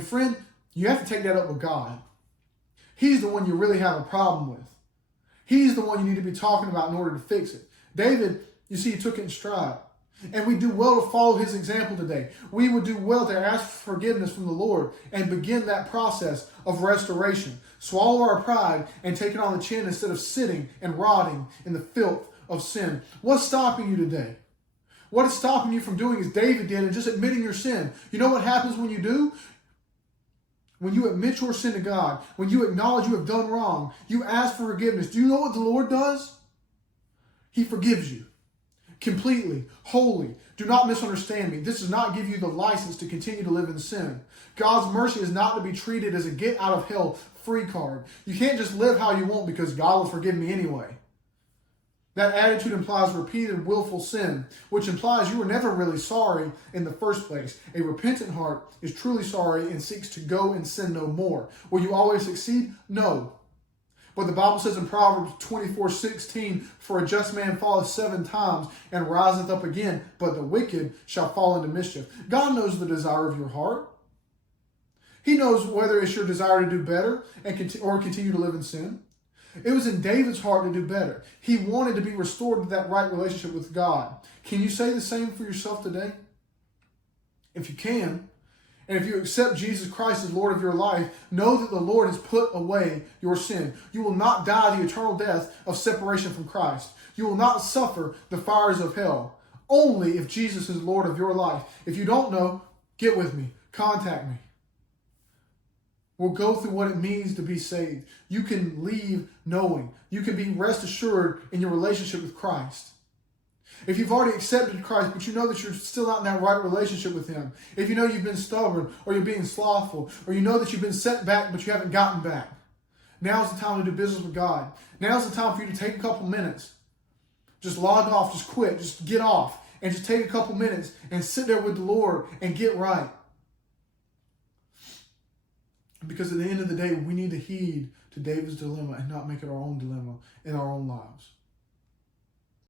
Friend, you have to take that up with God. He's the one you really have a problem with. He's the one you need to be talking about in order to fix it. David, you see, he took it in stride. And we do well to follow his example today. We would do well to ask for forgiveness from the Lord and begin that process of restoration. Swallow our pride and take it on the chin instead of sitting and rotting in the filth of sin. What's stopping you today? What is stopping you from doing as David did and just admitting your sin? You know what happens when you do? When you admit your sin to God, when you acknowledge you have done wrong, you ask for forgiveness. Do you know what the Lord does? He forgives you completely, wholly. Do not misunderstand me. This does not give you the license to continue to live in sin. God's mercy is not to be treated as a get out of hell free card. You can't just live how you want because God will forgive me anyway. That attitude implies repeated willful sin, which implies you were never really sorry in the first place. A repentant heart is truly sorry and seeks to go and sin no more. Will you always succeed? No. But the Bible says in Proverbs 24:16, for a just man falleth 7 times and riseth up again, but the wicked shall fall into mischief. God knows the desire of your heart. He knows whether it's your desire to do better or continue to live in sin. It was in David's heart to do better. He wanted to be restored to that right relationship with God. Can you say the same for yourself today? If you can, and if you accept Jesus Christ as Lord of your life, know that the Lord has put away your sin. You will not die the eternal death of separation from Christ. You will not suffer the fires of hell. Only if Jesus is Lord of your life. If you don't know, get with me. Contact me. We'll go through what it means to be saved. You can leave knowing. You can be rest assured in your relationship with Christ. If you've already accepted Christ, but you know that you're still not in that right relationship with Him, if you know you've been stubborn or you're being slothful, or you know that you've been set back but you haven't gotten back, now's the time to do business with God. Now's the time for you to take a couple minutes. Just log off, just quit, just get off, and just take a couple minutes and sit there with the Lord and get right. Because at the end of the day, we need to heed to David's dilemma and not make it our own dilemma in our own lives.